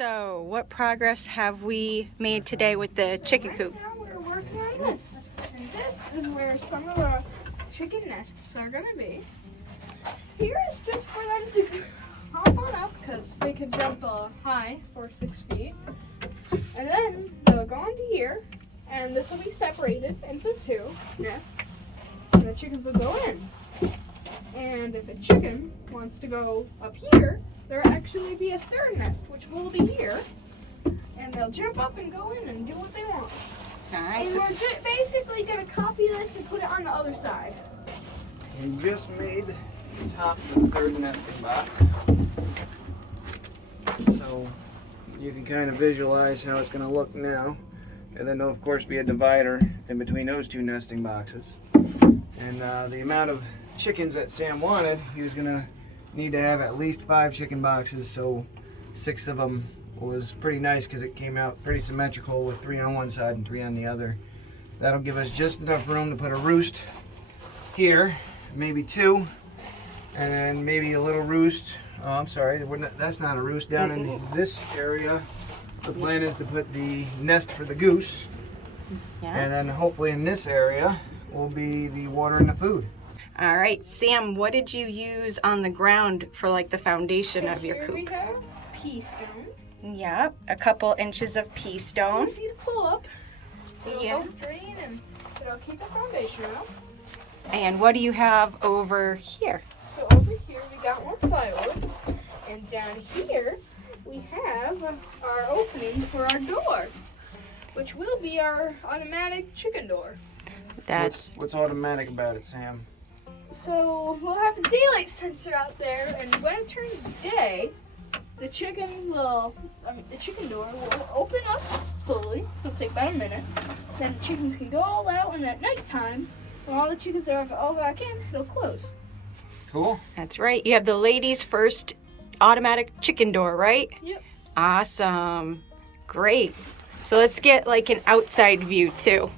So, what progress have we made today with the chicken coop? Right now we're working on this. And this is where some of the chicken nests are going to be. Here is just for them to hop on up because they can jump high for 6 feet. And then they'll go into here, and this will be separated into 2 nests. And the chickens will go in. And if a chicken wants to go up here, there'll actually be a 3rd nest, which will be here. And they'll jump up and go in and do what they want. Alright, And we're basically going to copy this and put it on the other side. We just made the top of the 3rd nesting box. So you can kind of visualize how it's going to look now. And then there'll of course be a divider in between those 2 nesting boxes. And the amount of chickens that Sam wanted, he was going to need to have at least 5 chicken boxes, so 6 of them was pretty nice because it came out pretty symmetrical with 3 on one side and 3 on the other. That'll give us just enough room to put a roost here, maybe 2, and then maybe a little roost. Oh, I'm sorry, that's not a roost. Down in this area, the plan is to put the nest for the goose, and then hopefully in this area will be the water and the food. All right, Sam, what did you use on the ground for like the foundation of your Here coop? we have pea stone. Yep, a couple inches of pea stone. Easy to pull up. It'll Yeah. help drain and it'll keep the foundation out. And what do you have over here? So over here we got more plywood, and down here we have our opening for our door, which will be our automatic chicken door. What's automatic about it, Sam? So we'll have a daylight sensor out there, and when it turns day, the chicken door will open up slowly. It'll take about a minute. Then the chickens can go all out, and at nighttime, when all the chickens are all back in, it'll close. Cool. That's right. You have the ladies' first automatic chicken door, right? Yep. Awesome. Great. So let's get like an outside view too.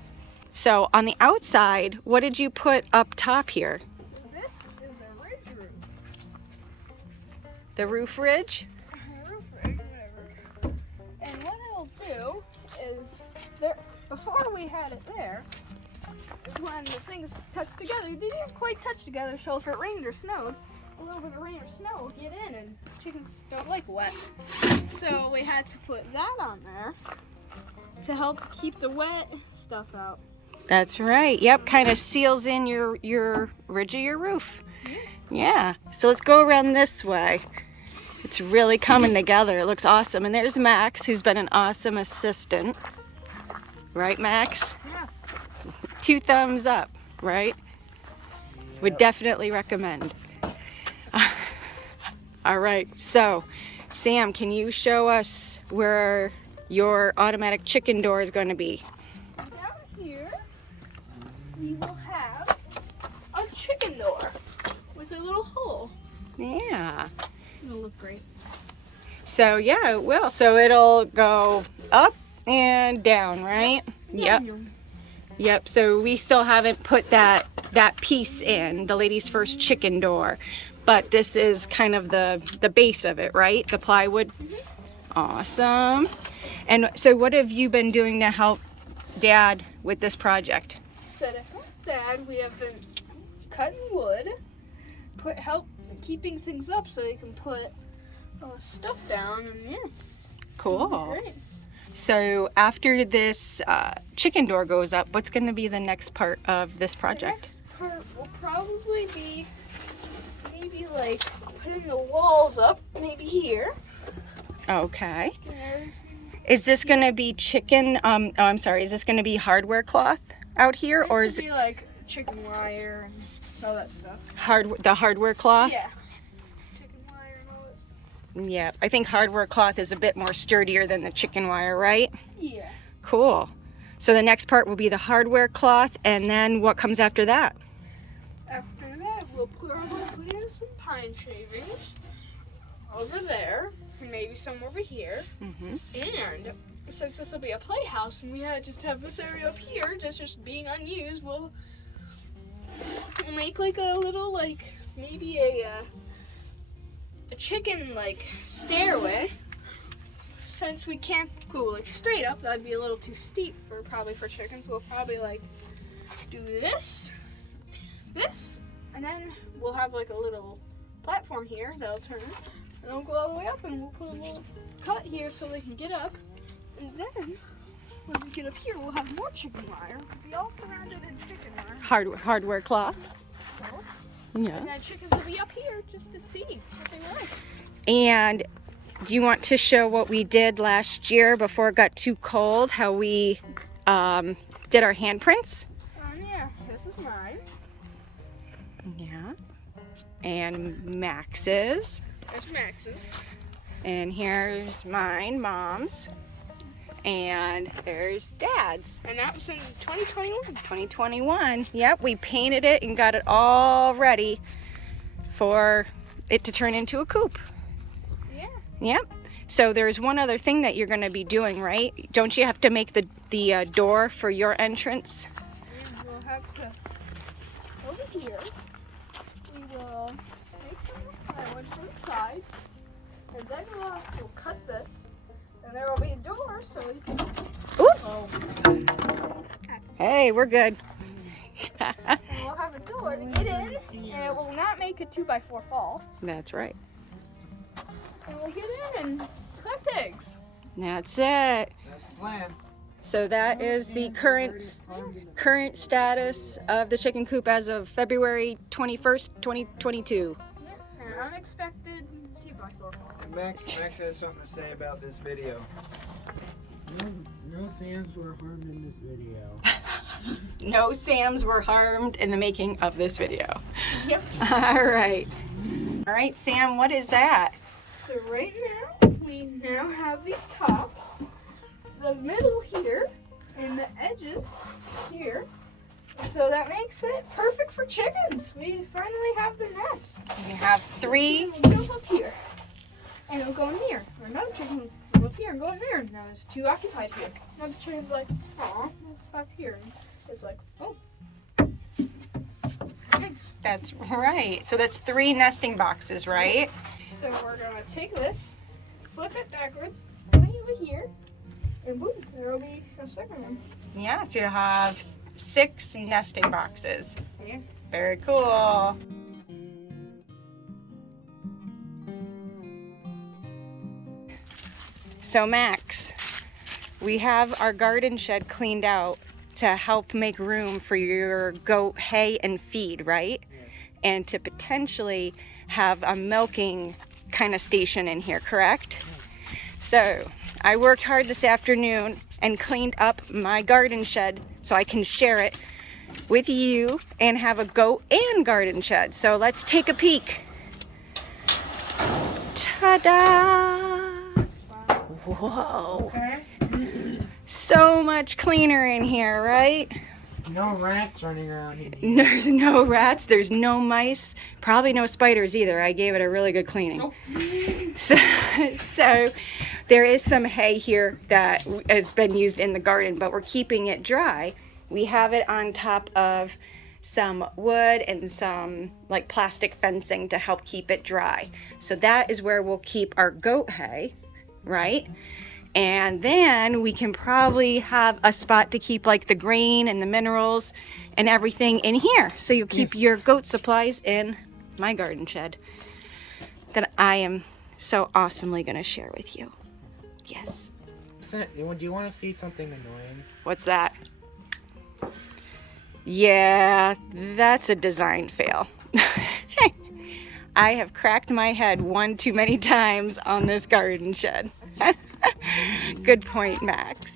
So on the outside, what did you put up top here? So this is the ridge roof. The roof ridge? Roof ridge, whatever. And what it'll do is, before we had it there, when the things touched together, they didn't quite touch together, so if it rained or snowed, a little bit of rain or snow would get in, and chickens don't like wet. So we had to put that on there to help keep the wet stuff out. That's right. Yep, kind of seals in your ridge of your roof. Yeah. So let's go around this way. It's really coming together. It looks awesome. And there's Max, who's been an awesome assistant. Right, Max? Yeah. 2 thumbs up, right? Would definitely recommend. All right. So, Sam, can you show us where your automatic chicken door is going to be? Down here, we will have a chicken door with a little hole. Yeah. It'll look great. So, yeah, it will. So it'll go up and down, right? Yep. Yep. So we still haven't put that piece in, the ladies' first chicken door. But this is kind of the base of it, right? The plywood. Awesome. And so what have you been doing to help Dad with this project? So to help Dad, we have been cutting wood, help keeping things up so you can put stuff down, and yeah. Cool. Great. So after this chicken door goes up, what's going to be the next part of this project? The next part will probably be maybe like putting the walls up, maybe here. Okay. There. Is this going to be chicken? I'm sorry. Is this going to be hardware cloth out here, or is It be like chicken wire and all that stuff. the hardware cloth? Yeah. Chicken wire and all that stuff. Yeah. I think hardware cloth is a bit more sturdier than the chicken wire, right? Yeah. Cool. So the next part will be the hardware cloth, and then what comes after that? After that, we'll put in some pine shavings over there, and maybe some over here. Mm-hmm. And since this will be a playhouse, and we just have this area up here that's just being unused, we'll make like a little, like maybe a chicken like stairway since we can't go like straight up, that'd be a little too steep for chickens. We'll probably like do this, and then we'll have like a little platform here that'll turn, and it'll go all the way up, and we'll put a little cut here so they can get up, and then when we get up here, we'll have more chicken wire. We'll be all surrounded in chicken wire. Hardware cloth. So, Yeah. and then chickens will be up here just to see what they like. And do you want to show what we did last year before it got too cold? How we did our handprints? Yeah, this is mine. Yeah. And Max's. That's Max's. And here's mine, Mom's. And there's Dad's. And that was in 2021. 2021. Yep, we painted it and got it all ready for it to turn into a coop. Yeah. Yep. So there's one other thing that you're going to be doing, right? Don't you have to make the door for your entrance? And we'll have to, over here, we will make some plywood for the sides, and then we'll cut this, and there will be a door so we can... Ooh. Oh. Hey, we're good. And we'll have a door to get in, and it will not make a 2x4 fall. That's right. And we'll get in and collect eggs. That's it. That's the plan. So that is the current status of the chicken coop as of February 21st, 2022. Yeah, an unexpected 2x4 fall. And Max has something to say about this video. No Sams were harmed in this video. No Sams were harmed in the making of this video. Yep. All right. All right, Sam, what is that? So right now, we now have these tops, the middle here, and the edges here. So that makes it perfect for chickens. We finally have their nests. We have 3. We'll jump up here, and it'll go in here. Or another chicken will go up here and go in there. Now there's 2 occupied here. Another chicken's like, aw, it's back here. And it's like, oh. Eggs. That's right. So that's 3 nesting boxes, right? So we're gonna take this, flip it backwards, put it over here, and boom, there will be a second one. Yeah, so you have 6 nesting boxes. Yeah. Very cool. So Max, we have our garden shed cleaned out to help make room for your goat hay and feed, right? Yes. And to potentially have a milking kind of station in here, correct? So I worked hard this afternoon and cleaned up my garden shed so I can share it with you and have a goat and garden shed. So let's take a peek. Ta-da! Whoa. Okay. So much cleaner in here, right? No rats running around here. There's no rats, there's no mice, probably no spiders either. I gave it a really good cleaning. Nope. So there is some hay here that has been used in the garden, but we're keeping it dry. We have it on top of some wood and some like plastic fencing to help keep it dry. So that is where we'll keep our goat hay, right? And then we can probably have a spot to keep like the grain and the minerals and everything in here. So you'll keep your goat supplies in my garden shed that I am so awesomely gonna share with you. Yes. Do you want to see something annoying? What's that? Yeah, that's a design fail. I have cracked my head one too many times on this garden shed. Good point, Max.